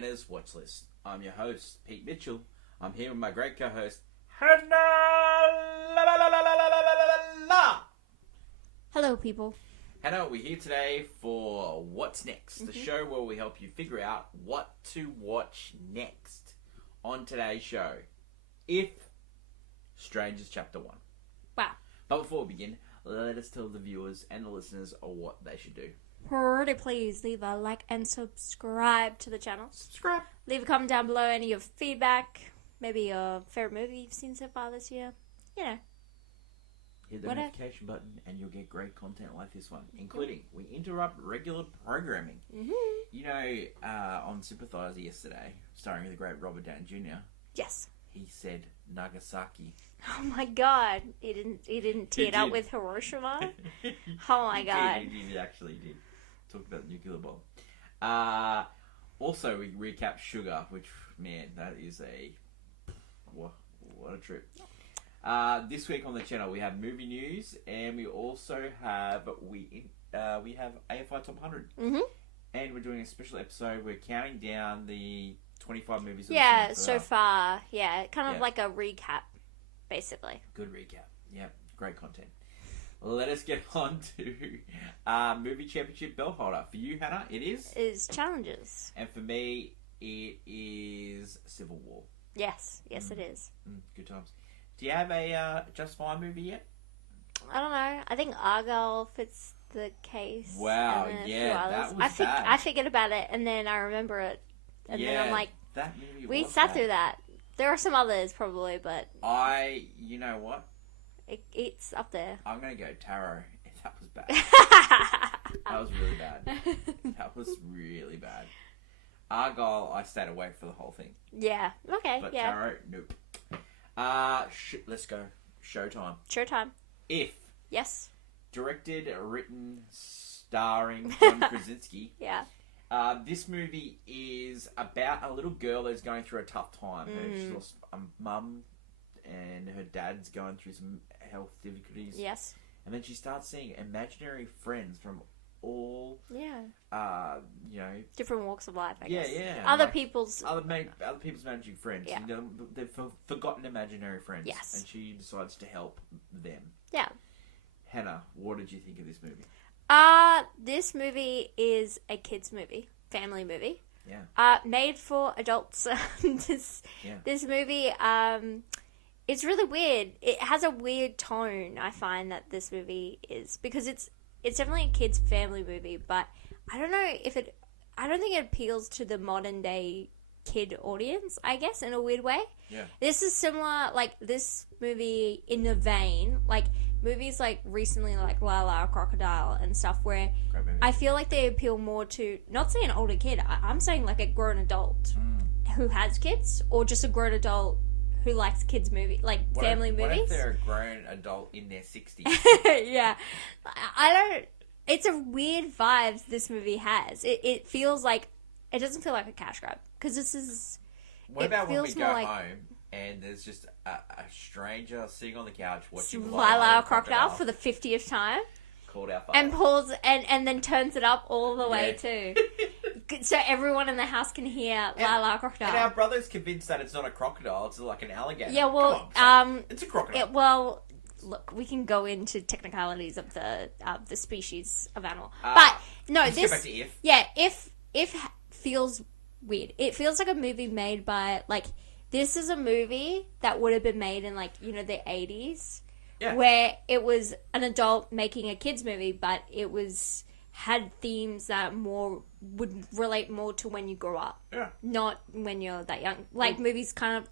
Hannah's Watch List. I'm your host, Pete Mitchell. I'm here with my great co-host, Hannah. La, la, la, la, la, la, la, la. Hello, people. Hannah, we're here today for What's Next, the show where we help you figure out what to watch next on today's show. If Strangers Chapter 1. Wow. But before we begin, let us tell the viewers and the listeners what they should do. Pretty please leave a like and subscribe to the channel. Subscribe. Leave a comment down below, any of your feedback, maybe your favorite movie you've seen so far this year. You know. Hit the notification button and you'll get great content like this one, including we interrupt regular programming. You know, on Sympathizer yesterday, starring the great Robert Downey Jr., Yes. he said Nagasaki. Oh my god. He didn't tee it up with Hiroshima? Oh my god. He actually did. Talk about the nuclear bomb. Also, we recap Sugar, which, man, that is what a trip. This week on the channel we have movie news, and we also have we have AFI Top 100, and we're doing a special episode. We're counting down the 25 movies. Yeah, so far, kind of like a recap, basically. Good recap. Yeah, great content. Let us get on to movie championship belt holder. For you, Hannah, it is Challenges, and for me, it is Civil War. Yes, it is. Good times. Do you have a Just Fine movie yet? I don't know. I think Argyle fits the case. Wow, and then a yeah, few others. that was bad. I figured about it, and then I remember it, and then I'm like, that movie we was sat bad. through that. There are some others probably, but you know what? it's up there. I'm gonna go Tarot. That was bad. That was really bad. That was really bad. Argyle, I stayed awake for the whole thing. Yeah. Okay. But yeah. Tarot, nope. Let's go. Showtime. Showtime. If. Yes. Directed, written, starring John Krasinski. Yeah. This movie is about a little girl that's going through a tough time. She's lost a mum, and her dad's going through some health difficulties. Yes. And then she starts seeing imaginary friends from all, different walks of life, I guess. Yeah. Other people's managing friends. Yeah. You know, they've forgotten imaginary friends. Yes. And she decides to help them. Yeah. Hannah, what did you think of this movie? This movie is a kids movie, family movie. Yeah. Made for adults. This movie, it's really weird. It has a weird tone, I find, that this movie is, because it's definitely a kids family movie, but I don't know if I don't think it appeals to the modern day kid audience, I guess, in a weird way. Yeah. This is similar, like, this movie in the vein, like, movies like recently, like La La Crocodile and stuff, where I feel like they appeal more to, not say an older kid, I'm saying like a grown adult who has kids, or just a grown adult who likes kids movie, like family movies. What if they're a grown adult in their 60s? Yeah. It's a weird vibes this movie has. It feels like, it doesn't feel like a cash grab, because this is... What about when we go home and there's just a stranger sitting on the couch watching La La Crocodile for the 50th time? Called our father. And pulls, and then turns it up all the way too. So everyone in the house can hear La La Crocodile. And our brother's convinced that it's not a crocodile, it's like an alligator. Yeah, well, it's a crocodile. Well, look, we can go into technicalities of the species of animal. But no, let's this... go back to If. Yeah, If feels weird. It feels like a movie made by, like... This is a movie that would have been made in, like, you know, the 80s. Yeah. Where it was an adult making a kids movie, but it had themes that would relate more to when you grow up. Yeah. Not when you're that young. Like, movies kind of...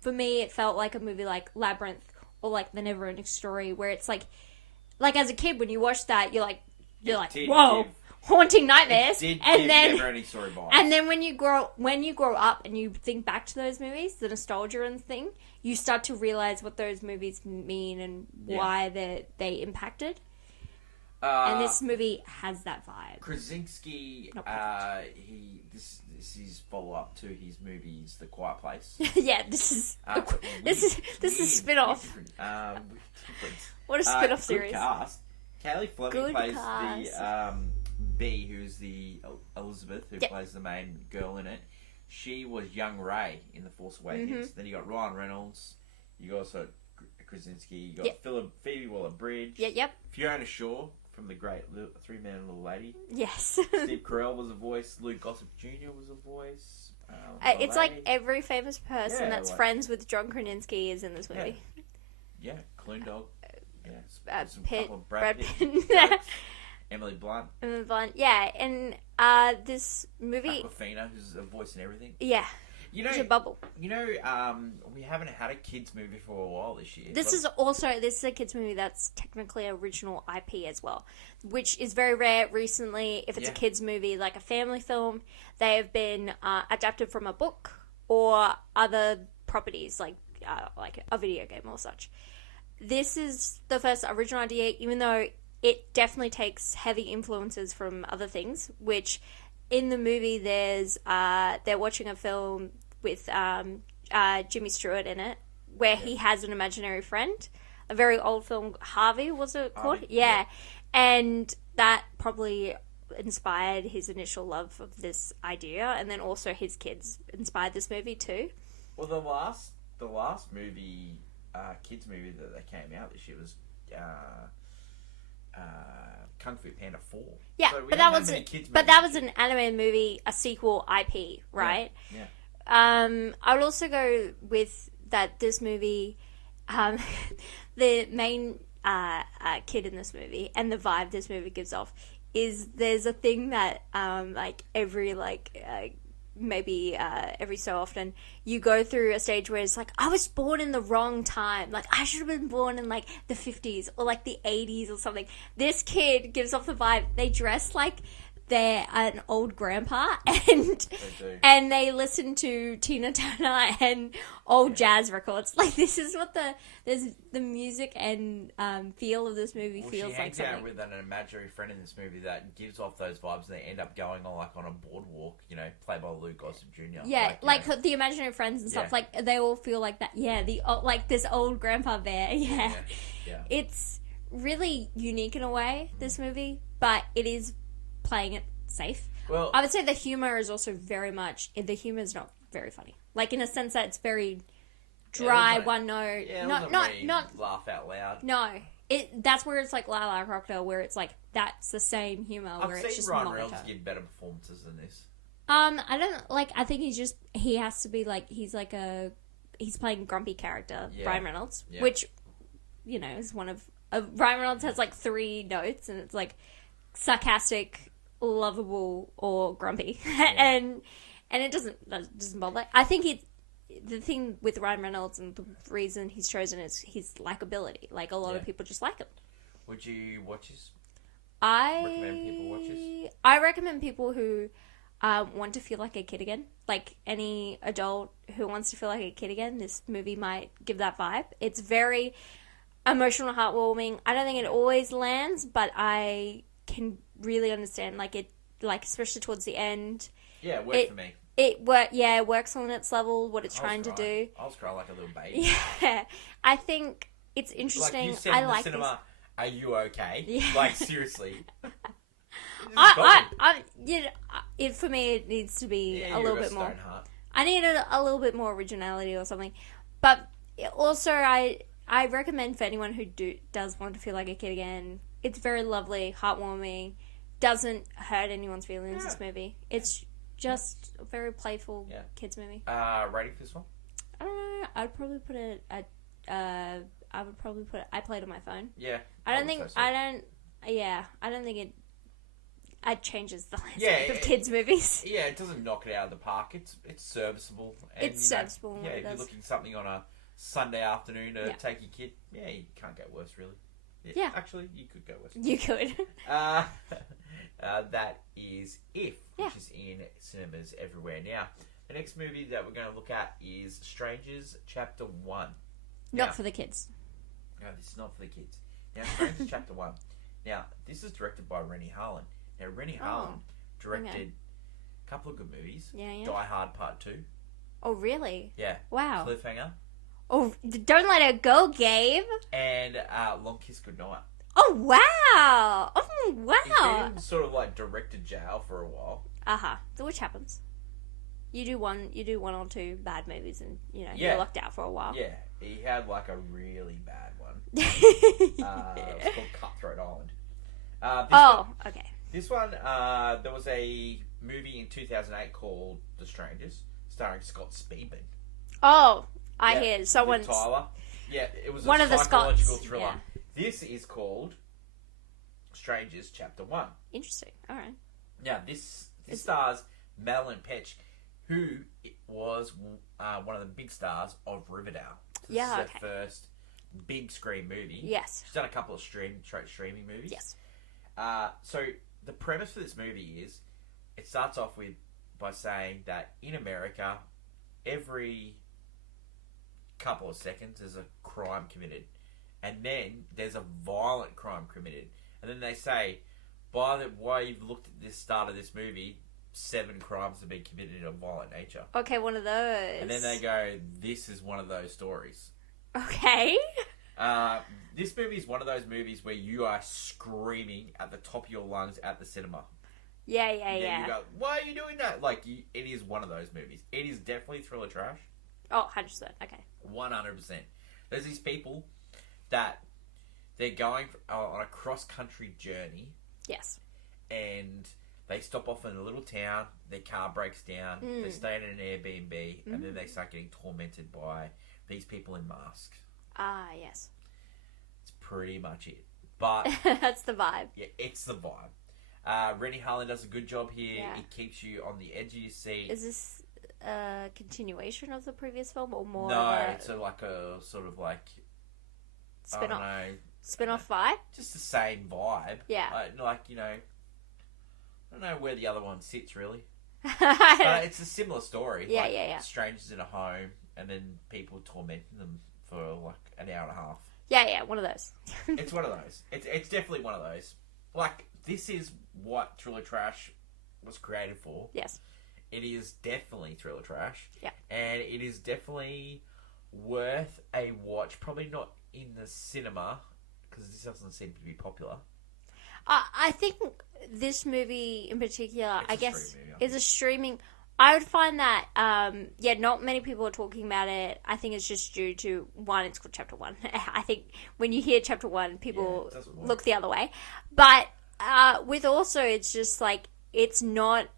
For me, it felt like a movie like Labyrinth or, like, The Neverending Story, where it's like as a kid, when you watch that, you're like, whoa. Haunting nightmares, and then when you grow up and you think back to those movies, the nostalgia and thing, you start to realize what those movies mean and why they impacted. And this movie has that vibe. Krasinski, this is his follow up to his movies, The Quiet Place. Yeah, this is spin off. What a spin off series! Good cast. Kaylee Fleming plays the B, who's the Elizabeth, who plays the main girl in it. she was young Rey in The Force Awakens. Then you got Ryan Reynolds. You also Krasinski. You got Phoebe Waller-Bridge. Yep. Fiona Shaw from The Great Three Men and Little Lady. Yes. Steve Carell was a voice. Luke Gossett Jr. was a voice. It's like every famous person that's friends with John Krasinski is in this movie. Yeah, Clune Dog. Yeah, Pitt, Brad Pitt. Emily Blunt. Yeah, and this movie... Awkwafina, who's a voice in everything. Yeah. It's a bubble. We haven't had a kids movie for a while this year. This is a kids movie that's technically original IP as well, which is very rare recently. If it's a kids movie, like a family film, they have been adapted from a book or other properties, like a video game or such. This is the first original idea, even though it definitely takes heavy influences from other things, which... In the movie, they're watching a film with Jimmy Stewart in it, where he has an imaginary friend. A very old film, Harvey, was it called? Yeah. And that probably inspired his initial love of this idea, and then also his kids inspired this movie too. Well, the last movie, kids movie that came out this year was Kung Fu Panda 4. Yeah, so but that was an animated movie, a sequel IP, right? Yeah. I would also go with that this movie, the main kid in this movie and the vibe this movie gives off is there's a thing that maybe every so often you go through a stage where it's like, I was born in the wrong time, like I should have been born in like the 50s or like the 80s or something. This kid gives off the vibe they dress like they're an old grandpa and they listen to Tina Turner and old jazz records. Like this is what the music and feel of this movie feels like. She hangs out with an imaginary friend in this movie that gives off those vibes, and they end up going on a boardwalk, played by Luke Gossett Jr. Yeah, the imaginary friends and stuff. Like they all feel like that. Yeah, this old grandpa bear. Yeah. It's really unique in a way, this movie, but it is playing it safe. Well, I would say the humor is also the humor is not very funny. Like in a sense that it's very dry, one note. Yeah, not laugh out loud. No, that's where it's like La La Crocodile, where it's like that's the same humor. Where it's just Ryan Reynolds give better performances than this. I don't like. I think he has to be like he's playing a grumpy character, Ryan Reynolds, which is one of Ryan Reynolds has like 3 notes, and it's like sarcastic, lovable, or grumpy, and it doesn't bother. I think the thing with Ryan Reynolds and the reason he's chosen is his likability. Like a lot of people just like him. Would you watch this? Recommend people watch this? I recommend people who want to feel like a kid again. Like any adult who wants to feel like a kid again, this movie might give that vibe. It's very emotional, heartwarming. I don't think it always lands, but I can really understand especially towards the end. Yeah, it worked for me. It works on its level, what it's trying to do. I was crying like a little baby. Yeah, I think it's interesting. Like you said in the cinema, are you okay? Yeah. Like seriously. For me, it needs to be a little bit more. I need a little bit more originality or something, but also I recommend for anyone who does want to feel like a kid again. It's very lovely, heartwarming, doesn't hurt anyone's feelings. This movie, it's just a very playful kids movie. Rating for this one? I don't know. I'd probably put it at. I played on my phone. Yeah. I don't think it changes the landscape of kids movies. Yeah, it doesn't knock it out of the park. It's serviceable. And, it's serviceable. Yeah, if you're looking something on a Sunday afternoon to take your kid, you can't get worse, really. Yeah. Actually, you could go worse. You could. That is If, which is in cinemas everywhere now. The next movie that we're going to look at is Strangers Chapter 1. Not for the kids. No, this is not for the kids. Now, Strangers Chapter 1. Now, this is directed by Rennie Harlin. Now, Rennie Harlin directed a couple of good movies. Yeah. Die Hard Part 2. Oh, really? Yeah. Wow. Cliffhanger. Oh, don't let it go, Gabe. And Long Kiss Goodnight. Oh, wow. Oh, wow. He's been sort of like directed jail for a while. So which happens? You do one or two bad movies, and Yeah. you're locked out for a while. Yeah, he had like a really bad one. It was called Cutthroat Island. Okay. This one, there was a movie in 2008 called The Strangers, starring Scott Speedman. Oh, I Yeah, hear with someone's Tyler. Yeah, it was one a of the psychological Scotts. thriller. Yeah. This is called Strangers Chapter 1. Interesting. All right. Now, this stars Madeline Petch, who was one of the big stars of Riverdale. This is her first big screen movie. Yes. She's done a couple of streaming movies. Yes. So the premise for this movie is, it starts off by saying that in America, every couple of seconds there's a crime committed, and then there's a violent crime committed, and then they say, by the way you've looked at this start of this movie, 7 crimes have been committed of violent nature. Okay, one of those. And then they go, this is one of those stories. Okay. This movie is one of those movies where you are screaming at the top of your lungs at the cinema. Yeah. You go, why are you doing that? Like, it is one of those movies. It is definitely thriller trash. Oh, 100%. Okay. 100%. There's these people that they're going on a cross-country journey. Yes. And they stop off in a little town. Their car breaks down. They stay in an Airbnb. And then they start getting tormented by these people in masks. Ah, yes. It's pretty much it. But that's the vibe. Yeah, it's the vibe. Rennie Harlan does a good job here. Yeah. It keeps you on the edge of your seat. Is this a continuation of the previous film or more? No, it's like a sort of like spin-off. I don't know. Spin-off vibe? Just the same vibe. Yeah. Like, I don't know where the other one sits really. But it's a similar story. Yeah, like, yeah. Strangers in a home, and then people tormenting them for like an hour and a half. Yeah, one of those. It's one of those. It's definitely one of those. Like, this is what Thriller Trash was created for. Yes. It is definitely Thriller Trash. Yeah. And it is definitely worth a watch. Probably not in the cinema, because this doesn't seem to be popular. I think this movie in particular, It's I a guess, stream movie, is a streaming. I would find that, not many people are talking about it. I think it's just due to, one, it's called Chapter 1. I think when you hear Chapter 1, people look the other way. But with also, it's just like, it's not,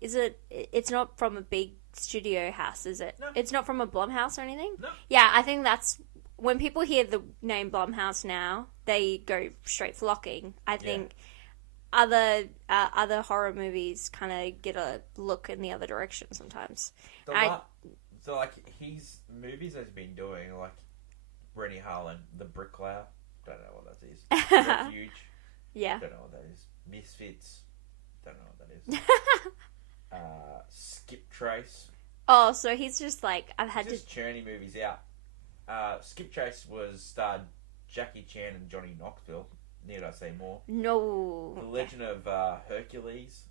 it's not from a big studio house, is it? No. It's not from a Blumhouse or anything? No. Yeah, I think that's, when people hear the name Blumhouse now, they go straight flocking. I think other horror movies kind of get a look in the other direction sometimes. So, like, his movies that he's been doing, like Rennie Harlan, The Bricklayer, don't know what that is. Refuge, Yeah. don't know what that is. Misfits, don't know what that is. Skip Trace. Oh, so he's just like, I've had Just churning movies out. Skip Trace starred Jackie Chan and Johnny Knoxville. Need I say more? No. The Legend of Hercules,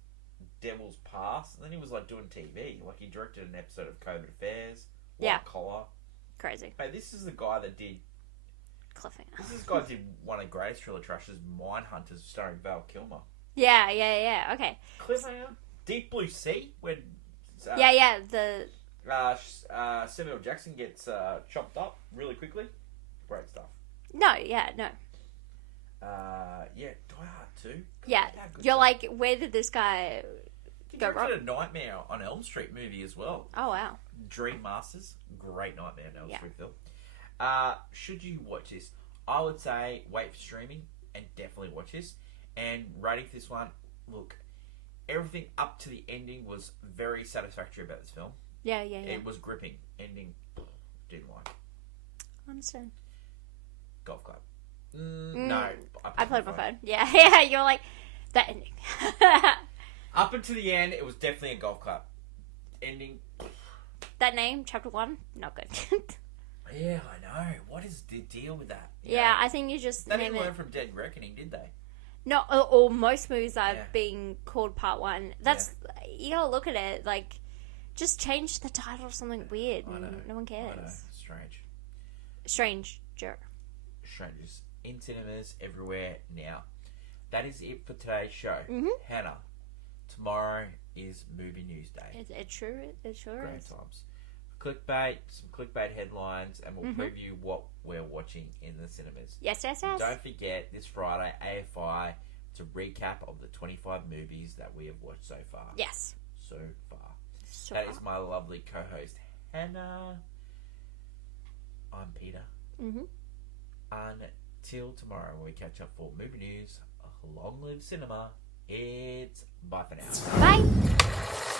Devil's Pass, and then he was like doing TV. Like, he directed an episode of Covert Affairs, White Collar. Crazy. Hey, this is the guy that did. Cliffhanger. This is the guy that did one of the greatest thriller trashes, Mindhunters, starring Val Kilmer. Yeah. Okay. Cliffhanger, Deep Blue Sea, when The Samuel Jackson gets chopped up really quickly. Great stuff. no. Die Hard 2. Yeah, you're like, where did this guy He go wrong? directed a Nightmare on Elm Street movie as well. Oh wow. Dream Masters, great Nightmare on Elm Yeah. Street film. Should you watch this? I would say wait for streaming and definitely watch this. And rating for this one, look, everything up to the ending was very satisfactory about this film. Yeah. It was gripping. Ending, didn't like. I understand. Golf Club. No, I played my phone. Yeah. You're like that ending. Up until the end, it was definitely a Golf Club. Ending. That name, Chapter 1, not good. Yeah, I know. What is the deal with that? You Yeah, know? I think you just They name didn't learn it. from Dead Reckoning, did they? No, or most movies are Yeah. being called Part 1. That's, you gotta look at it, like, just change the title or something weird I know. and no one I know. cares. Strange. Stranger. Strangers in cinemas everywhere now. That is it for today's show. Mhm. Hannah, tomorrow is movie news day. It sure Great is. times. Some clickbait headlines, and we'll preview what we're watching in the cinemas. Yes. Don't forget, this Friday, AFI, it's a recap of the 25 movies that we have watched so far. Yes. So far. So That is my lovely co-host, Hannah. I'm Peter. Until tomorrow when we catch up for movie news, long live cinema. It's bye for now. Bye.